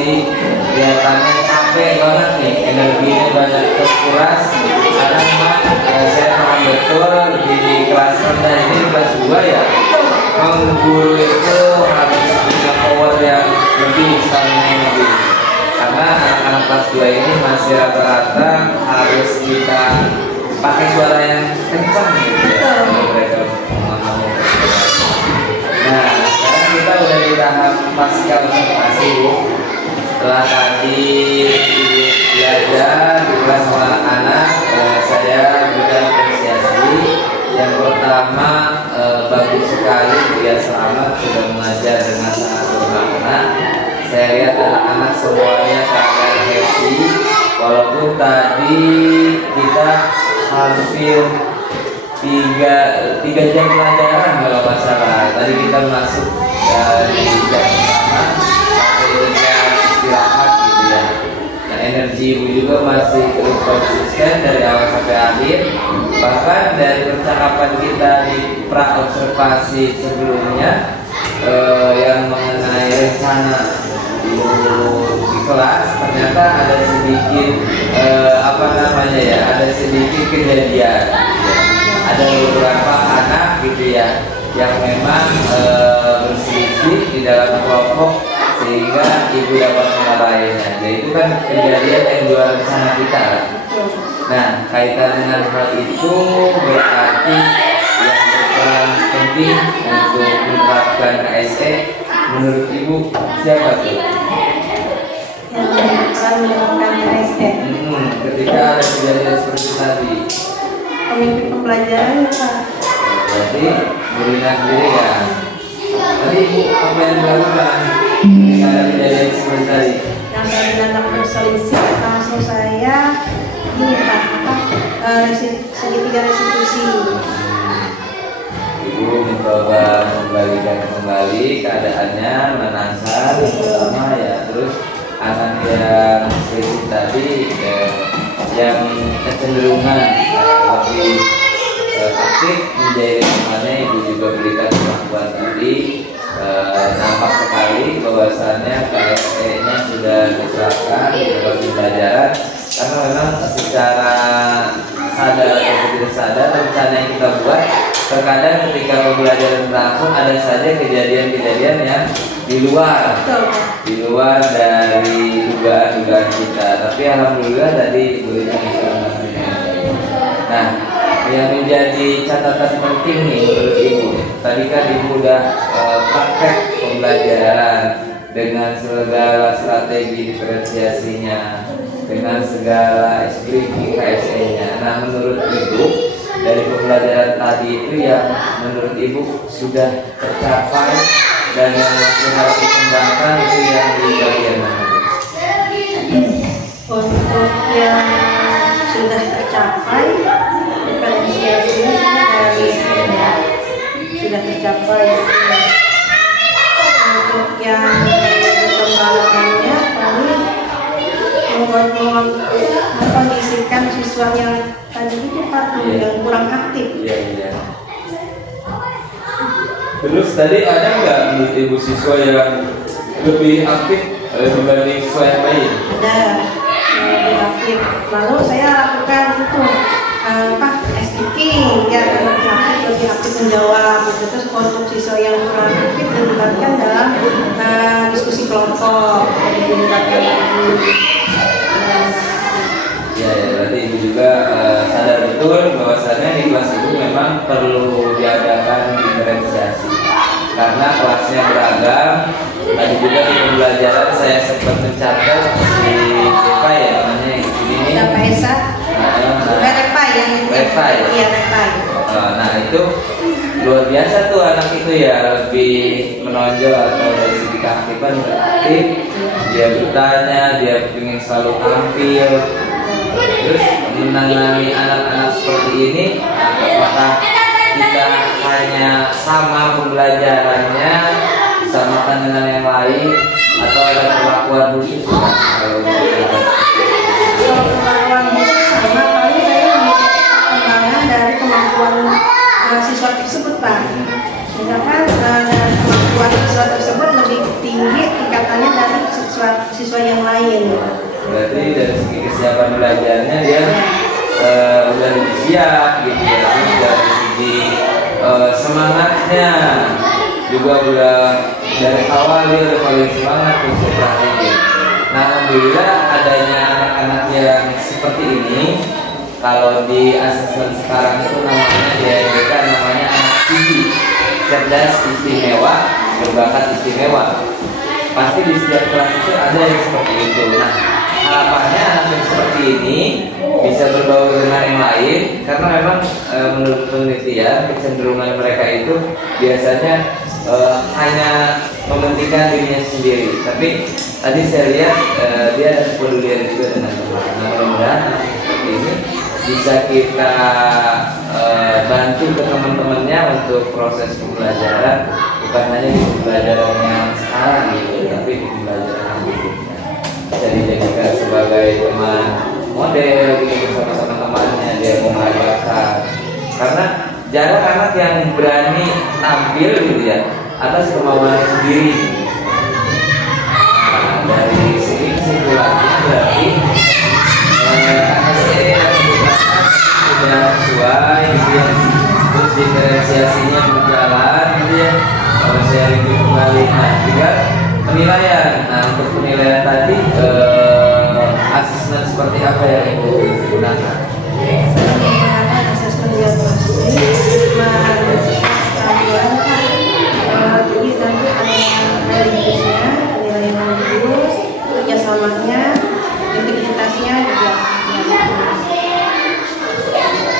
masih kelihatannya capek banget nih, energinya banyak terkuras karena memang saya paham betul di kelas rendah ini, kelas 2 ya, guru itu harus punya power yang lebih, stamina lebih, karena anak-anak kelas 2 ini masih rata-rata harus kita pakai suara yang kencang gitu ya, mereka ngomong. Nah, sekarang kita udah di tahap pasca observasi, Bu. Setelah tadi belajar di kelas sama anak-anak, saya berikan apresiasi. Yang pertama, bagus sekali dia selamat sudah mengajar dengan sangat bermakna. Saya lihat anak-anak semuanya sangat happy, walaupun tadi kita hampir tiga jam pelajaran kalau nggak salah. Tadi kita masuk dari jam pertama sampai jam istirahat gitu ya. Nah, energi ibu juga masih terus konsisten dari awal sampai akhir. Bahkan dari percakapan kita di pra observasi sebelumnya yang mengenai rencana di kelas, ternyata ada sedikit ada sedikit kejadian. Ada beberapa anak gitu ya yang memang berselisih di dalam kelompok sehingga ibu dapat memarahinya. Nah, itu kan kejadian yang luar rencana kita. Nah, kaitan dengan hal itu berarti yang berperan penting untuk menerapkan KSE menurut ibu siapa tuh? Yang berperan menerapkan KSE. Ketika ada kejadian seperti tadi. Pemimpin pembelajaran Pak. Berarti gurunya sendiri ya. Tadi ibu apa yang dilakukan ketika ada kejadian seperti tadi? Yang dari anak berselisih langsung saya ini Pak, segitiga restitusi. Ibu mencoba membalikan kembali keadaannya, menangkan pertama ya, terus anak yang selisih tadi yang kecenderungan lebih aktif menjadi temannya, ibu juga berikan kemampuan tadi. Nampak sekali bahwasannya KSE-nya sudah diterapkan di dalam pembelajaran, karena memang secara sadar atau tidak sadar rencana yang kita buat terkadang ketika pembelajaran berlangsung ada saja kejadian-kejadian yang di luar dari dugaan-dugaan kita. Tapi alhamdulillah tadi gurunya bisa mengajarkan. Nah, yang menjadi catatan penting nih menurut ibu, tadi kan ibu udah praktek pembelajaran dengan segala strategi diferensiasinya, dengan segala ekspresi KSE-nya. Nah, menurut ibu dari pembelajaran tadi itu yang menurut ibu sudah tercapai dan yang masih harus dikembangkan itu yang di bagian mana? Untuk yang sudah tercapai diferensiasinya sudah tercapai. Untuk yang dikembangkannya kami mengkondisikan siswa yang tadi itu Pak yang kurang aktif. Iya. Terus tadi ada nggak menurut ibu siswa yang lebih aktif dibanding siswa yang lain? Ada lebih aktif. Lalu saya lakukan itu speaking ya, lebih aktif menjawab gitu. Terus untuk siswa yang kurang aktif dilibatkan dalam diskusi kelompok, dilibatkan Ya, berarti ibu juga sadar betul bahwasannya di kelas ibu memang perlu diadakan diferensiasi karena kelasnya beragam. Tadi juga di pembelajaran saya sempat mencatat di apa ya namanya yang di sini nih. Repai. Iya, Repai. Nah, itu luar biasa tuh anak itu ya, lebih menonjol atau dari segi keaktifan aktif. Dia bertanya, dia ingin selalu tampil. Terus menangani anak-anak seperti ini, apakah kita hanya sama pembelajarannya, samakan dengan yang lain, atau ada perlakuan khusus? Kalau perlakuan khusus sama paling saya pengembangan dari kemampuan siswa tersebut Pak. Misalkan kemampuan siswa tersebut lebih tinggi tingkatannya dari siswa siswa yang lain. Berarti dari segi kesiapan belajarnya dia udah lebih siap gitu ya. Terus dari segi semangatnya juga udah dari awal dia udah paling semangat konsentrasi. Nah, alhamdulillah adanya anak-anak yang seperti ini, kalau di asesmen sekarang itu namanya di AMBK namanya anak tinggi, cerdas istimewa, berbakat istimewa. Pasti di setiap kelas itu ada yang seperti itu. Nah, harapannya anak yang seperti ini bisa berbaur dengan yang lain, karena memang menurut penelitian kecenderungan mereka itu biasanya hanya mementingkan dirinya sendiri. Tapi tadi saya lihat dia ada kepedulian juga dengan teman. Nah, mudah-mudahan seperti ini bisa kita bantu ke teman-temannya untuk proses pembelajaran, bukan hanya di pembelajaran yang sekarang gitu, tapi di pembelajaran yang berikutnya bisa dijadikan sebagai teman model gitu bersama teman-temannya dia mengajarkan. Karena jarang anak yang berani tampil gitu ya atas kemauan sendiri. Nah, dari sini kesimpulannya berarti sudah sesuai gitu ya, terus diferensiasinya berjalan gitu ya. Kalau saya review kembali, nah juga penilaian. Nah, untuk penilaian tadi asesmen seperti apa yang Ibu gunakan? Menggunakan asesmen diagnostik, jadi nanti ada rilisnya, penilaian yang bagus, kerjasamanya, integritasnya juga.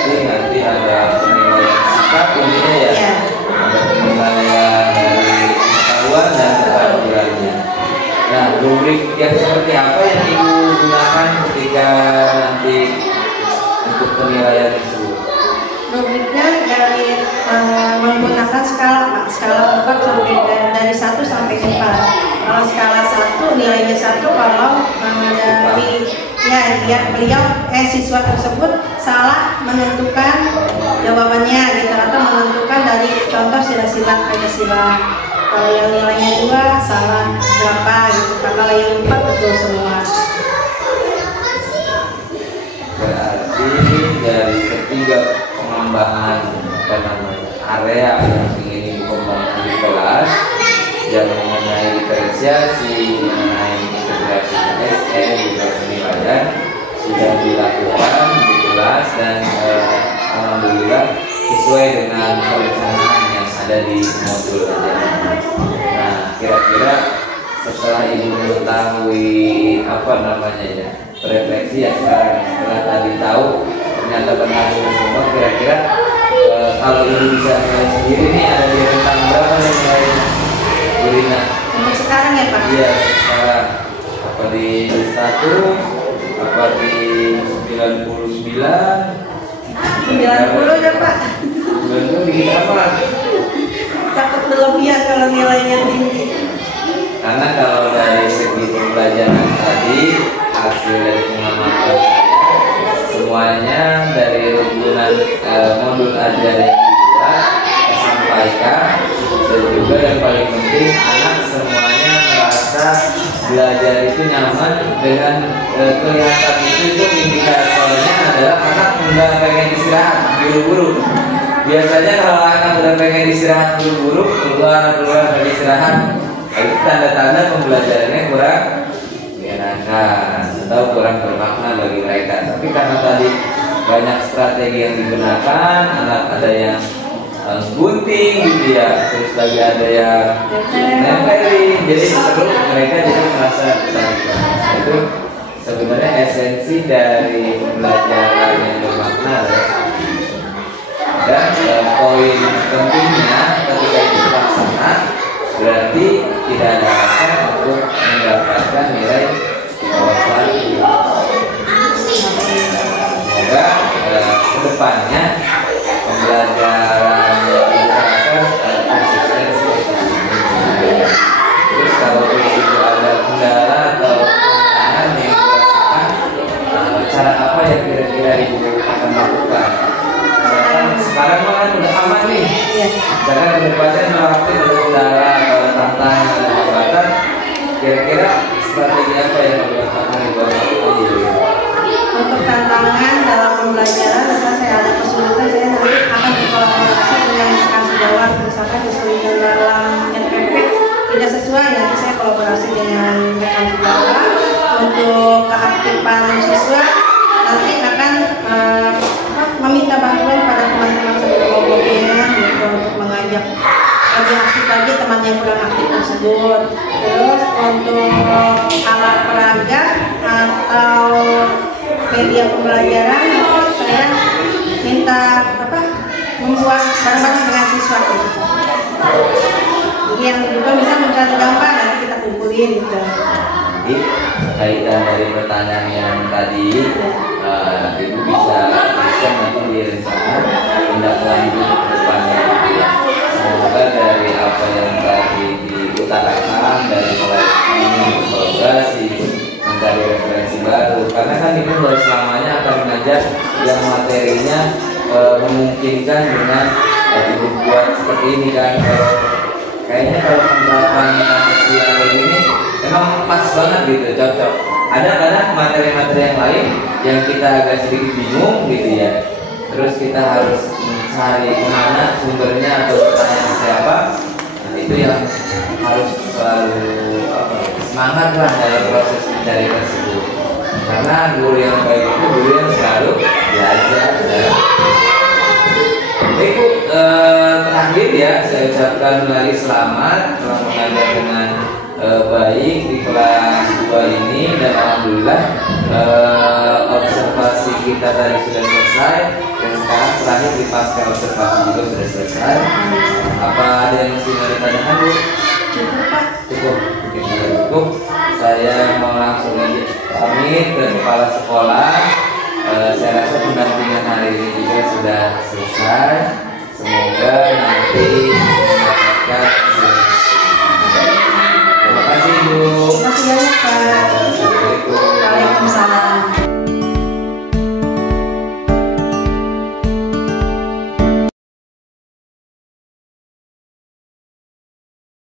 Jadi nanti ada penilaian sikap intinya ya, ada penilaian dari pengetahuan dan keterampilannya. Nah, rubrik yang seperti apa yang Ibu gunakan ketika nanti untuk penilaian itu? Rubriknya dari menggunakan skala 4 sampai dari 1 sampai 4. Kalau skala 1 nilainya 1 kalau dari dia beliau siswa tersebut salah menentukan jawabannya gitu, atau menentukan dari contoh sila-sila Pancasila. Kalau yang nilainya 2 salah berapa gitu. Kalau yang 4 betul semua. Berarti dari ketiga pengembangan area yang ingin dikembangkan di kelas, yang mengenai diferensiasi, mengenai integrasi SN, juga penilaian sudah dilakukan di kelas dan alhamdulillah sesuai dengan perencanaan yang ada di modul ajaran. Nah, kira-kira setelah Ibu mengetahui apa namanya ya, refleksi ya setelah tadi tahu ternyata benar semua, kira-kira kalau Ibu bisa nilai sendiri nih ada di rentang berapa nih nilainya Bu Rina? Untuk sekarang ya Pak? Iya, sekarang apa di 1, apa di 99? 90 ya Pak? 90 bikin apa? Takut berlebihan kalau nilainya tinggi. Karena kalau dari segi pembelajaran tadi, hasil dari pengamatan saya, semuanya dari rujukan modul ajaran yang dibuat disampaikan, dan juga yang paling penting anak semuanya merasa belajar itu nyaman. Dengan kelihatan itu indikatornya adalah anak nggak pengen istirahat buru-buru. Biasanya kalau anak udah pengen istirahat buru-buru, keluar dari istirahat, itu tanda-tanda pembelajarannya kurang menyenangkan atau kurang bermakna bagi mereka. Tapi karena tadi banyak strategi yang digunakan, anak ada yang gunting gitu ya, terus lagi ada yang nempelin, jadi seru, mereka jadi merasa tertarik. Itu sebenarnya esensi dari pembelajaran yang bermakna ya. Dan poin pentingnya ketika itu terlaksana berarti tidak ada alasan untuk mendapatkan nilai di bawah 100. Semoga kedepannya pembelajaran yang digunakan konsisten seperti ini. Terus kalau itu ada kendala atau tantangan yang dirasakan, cara apa yang kira-kira Ibu akan lakukan? Sekarang kan udah aman nih. Jangan kedepannya melewati ada kendala atau tantangan atau hambatan, dengan rekan sejawat untuk keaktifan siswa nanti akan meminta bantuan pada teman-teman satu kelompoknya gitu, untuk mengajak lebih aktif lagi teman yang kurang aktif tersebut. Terus untuk alat peraga atau media pembelajaran saya minta membuat barang-barang dengan siswa yang juga bisa mencari gambar nanti kita kumpulin gitu. Jadi kaitan dari pertanyaan yang tadi, ibu bisa nanti direncanakan tindak lanjut ke depannya gitu ya. Semoga dari apa yang tadi diutarakan dari mulai ini kolaborasi, mencari referensi baru, karena kan ibu baru selamanya akan mengajar yang materinya memungkinkan dengan ibu buat seperti ini kan. Kayaknya kalau penerapan Pancasila kayak gini emang pas banget gitu, cocok. Ada kadang materi-materi yang lain yang kita agak sedikit bingung gitu ya, terus kita harus mencari kemana sumbernya atau bertanya ke siapa. Nah, itu yang harus selalu semangat lah dalam proses mencari tersebut, karena guru yang baik itu guru yang selalu belajar. Ibu, terakhir ya, saya ucapkan lagi selamat telah mengajar dengan baik di kelas 2 ini, dan alhamdulillah observasi kita tadi sudah selesai, dan sekarang terakhir di pasca observasi juga sudah selesai. Apa ada yang mesti ditanyakan, Bu? Cukup, Pak. Cukup. Oke, cukup. Saya mau langsung aja pamit ke kepala sekolah. Saya rasa pendampingan hari ini juga sudah selesai. Semoga nanti mendapatkan hasil. Terima kasih, Bu. Terima kasih banyak, Pak.